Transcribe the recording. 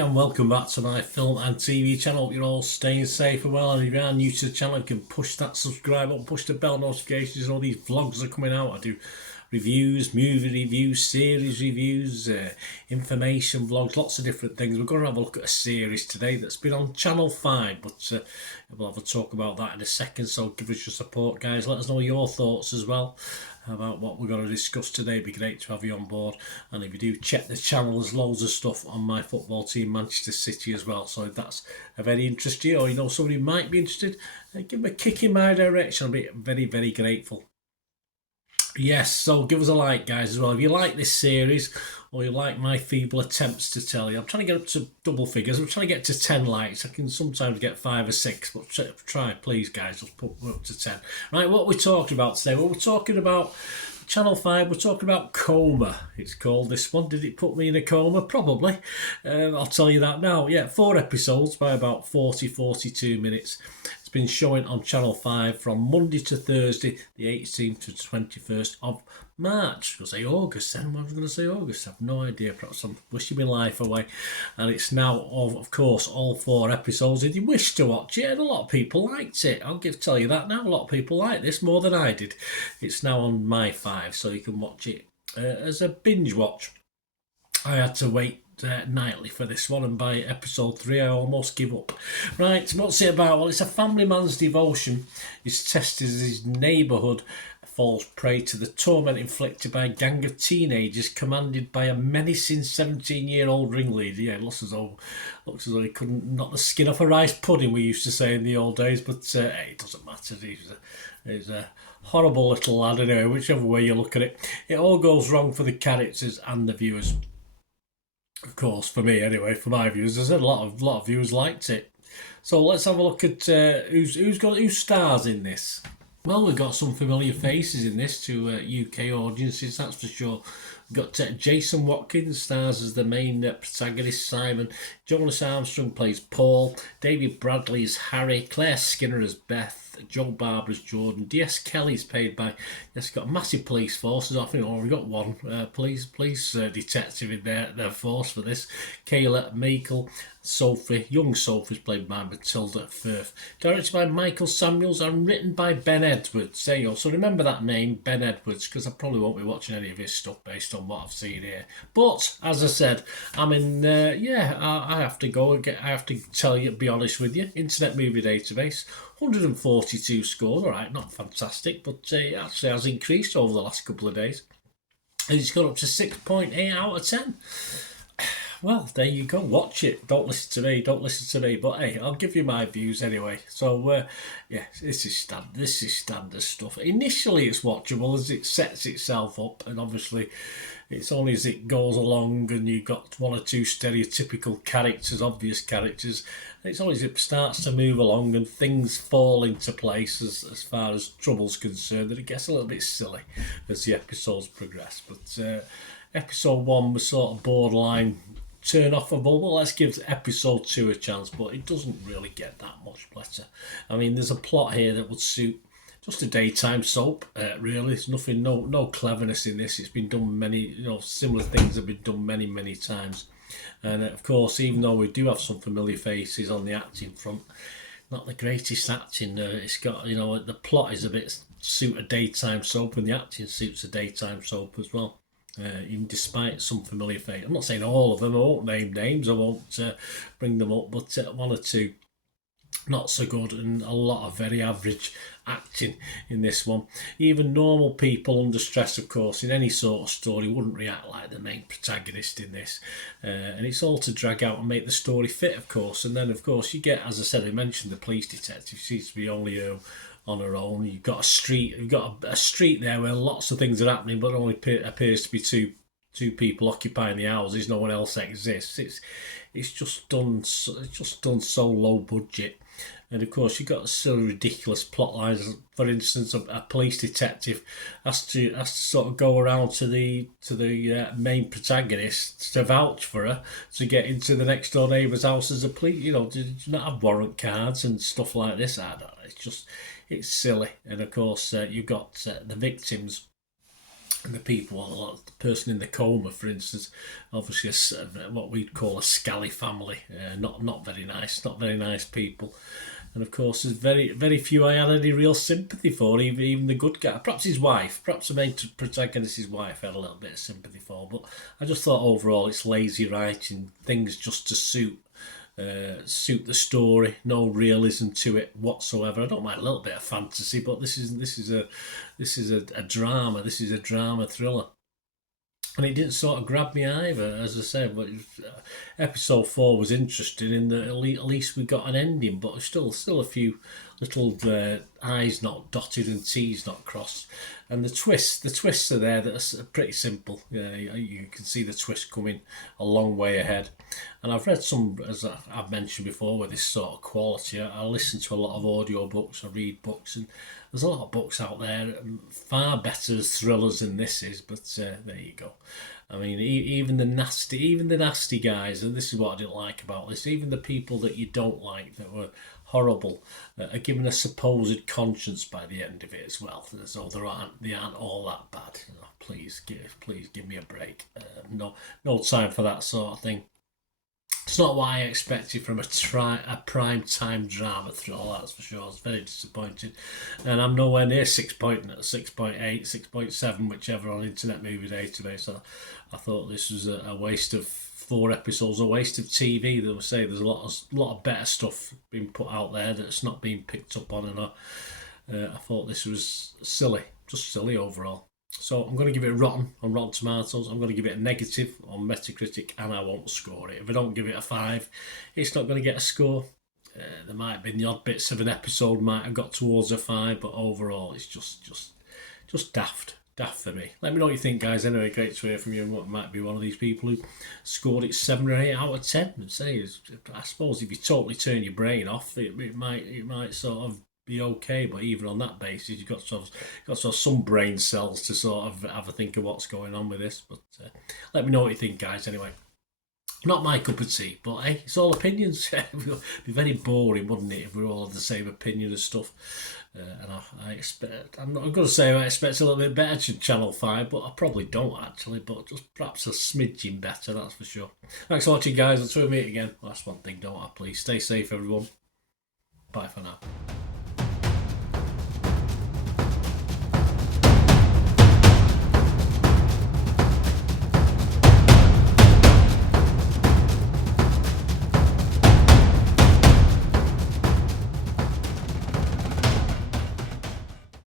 and welcome back to my film and TV channel. Hope you're all staying safe and well, and if you are new to the channel, you can push that subscribe button, push the bell notifications. All these vlogs are coming out. I do reviews, movie reviews, series reviews, information vlogs, lots of different things. We're going to have a look at a series today that's been on Channel 5, but we'll have a talk about that in a second, so give us your support, guys. Let us know your thoughts as well about what we're going to discuss today. It'd be great to have you on board, and if you do check the channel, there's loads of stuff on my football team, Manchester City, as well. So if that's of any interest to you, or you know somebody who might be interested, give them a kick in my direction. I'll be very, very grateful. Yes, so give us a like, guys, as well. If you like this series, or you like my feeble attempts to tell you, I'm trying to get up to double figures. I'm trying to get to 10 likes. I can sometimes get 5 or 6, but try, please, guys. Let's put up to 10. Right, what we're talking about today? Well, we're talking about Channel 5. We're talking about Coma. It's called this one. Did it put me in a coma? Probably. I'll tell you that now. Yeah, 4 episodes by about 42 minutes. It's been showing on Channel 5 from Monday to Thursday, the 18th to 21st of March. I was going to say August then. I was going to say August. I have no idea. Perhaps I'm wishing my life away. And it's now, of course, all 4 episodes. If you wish to watch it, and a lot of people liked it. I'll tell you that now. A lot of people like this more than I did. It's now on My5, so you can watch it as a binge watch. I had to wait nightly for this one, and by episode 3 I almost give up. Right, what's it about? Well, it's a family man's devotion is tested as his neighbourhood falls prey to the torment inflicted by a gang of teenagers commanded by a menacing 17-year-old ringleader. Yeah, it looks as though he couldn't knock the skin off a rice pudding, we used to say in the old days, but it doesn't matter. He's a horrible little lad anyway, whichever way you look at it. It all goes wrong for the characters and the viewers. Of course, for me anyway, for my viewers, as I said, a lot of viewers liked it. So let's have a look at who stars in this. Well, we've got some familiar faces in this to UK audiences, that's for sure. We've got Jason Watkins stars as the main protagonist, Simon. Jonas Armstrong plays Paul. David Bradley as Harry. Claire Skinner as Beth. Joe Barber as Jordan. D.S. Kelly's paid by. Yes, got a massive police force. I think we've got one police detective in their force for this. Kayla Meikle. Sophie, young Sophie's played by Matilda Firth. Directed by Michael Samuels and written by Ben Edwards. There you go. So remember that name, Ben Edwards, because I probably won't be watching any of his stuff based on what I've seen here. But as I said, I'm in. I have to go and I have to tell you, be honest with you. Internet Movie Database, 142 scores. All right, not fantastic, but it actually has increased over the last couple of days. And it's gone up to 6.8 out of 10. Well, there you go. Watch it. Don't listen to me. But hey, I'll give you my views anyway. So yeah, this is standard stuff. Initially, it's watchable as it sets itself up, and obviously, it's only as it goes along, and you've got 1 or 2 stereotypical characters, obvious characters. It's only as it starts to move along and things fall into place as far as trouble's concerned that it gets a little bit silly as the episodes progress. But episode 1 was sort of borderline turn off a bubble. Let's give episode 2 a chance, but it doesn't really get that much better. I mean, there's a plot here that would suit just a daytime soap, really. There's nothing, no cleverness in this. It's been done many, similar things have been done many times. And of course, even though we do have some familiar faces on the acting front, not the greatest acting. It's got, the plot is a bit suit a daytime soap, and the acting suits a daytime soap as well. Even despite some familiar faces. I'm not saying all of them. I won't name names. I won't bring them up, but 1 or 2 not so good, and a lot of very average acting in this one. Even normal people under stress, of course, in any sort of story wouldn't react like the main protagonist in this. And it's all to drag out and make the story fit, of course. And then, of course, you get, as I said, I mentioned the police detective. She seems to be only on her own. You've got a street there where lots of things are happening, but only appears to be two people occupying the houses. No one else exists. It's just done so low budget. And of course, you've got some ridiculous plot lines. For instance, a police detective has to sort of go around to the main protagonist to vouch for her to get into the next door neighbour's house as a police. Do not have warrant cards and stuff like this. I don't know. It's silly. And of course, you've got the victims And the people, the person in the coma, for instance, obviously what we'd call a scally family, not very nice, not very nice people. And of course, there's very few I had any real sympathy for, even the good guy. Perhaps his wife, perhaps the main protagonist, his wife, I had a little bit of sympathy for. But I just thought overall it's lazy writing, things just to suit the story, no realism to it whatsoever. I don't mind a little bit of fantasy, but this is a drama. This is a drama thriller, and it didn't sort of grab me either, as I said. But episode 4 was interesting in that at least we got an ending, but still a few little I's not dotted and T's not crossed. And the twists are there that are pretty simple. You can see the twist coming a long way ahead. And I've read some, as I've mentioned before, with this sort of quality. I listen to a lot of audio books, I read books, and there's a lot of books out there far better as thrillers than this is. But there you go. I mean, even the nasty guys, and this is what I didn't like about this. Even the people that you don't like, that were horrible, are given a supposed conscience by the end of it as well. So they aren't all that bad. Please give me a break. No time for that sort of thing. It's not what I expected from a prime time drama thriller, that's for sure. I was very disappointed. And I'm nowhere near 6.8, 6.7, whichever, on Internet Movie Database. So I thought this was a waste of 4 episodes, a waste of TV. They will say there's a lot of better stuff being put out there that's not being picked up on, and I thought this was silly, just silly overall. So I'm going to give it a rotten on Rotten Tomatoes. I'm going to give it a negative on Metacritic, and I won't score it. If I don't give it a 5, it's not going to get a score. There might have been the odd bits of an episode might have got towards a 5, but overall it's just daft for me. Let me know what you think, guys. Anyway, great to hear from you. And what might be one of these people who scored it 7 or 8 out of 10. I suppose if you totally turn your brain off, it might sort of be okay. But even on that basis, you've got to have some brain cells to sort of have a think of what's going on with this. But let me know what you think, guys. Anyway. Not my cup of tea, but hey, it's all opinions. It'd be very boring, wouldn't it, if we all had the same opinion and stuff. And I expect, I'm not going to say I expect a little bit better to Channel 5, but I probably don't actually, but just perhaps a smidgen better, that's for sure. Thanks for watching, guys. Until we meet again, last one thing, don't I? Please stay safe, everyone. Bye for now.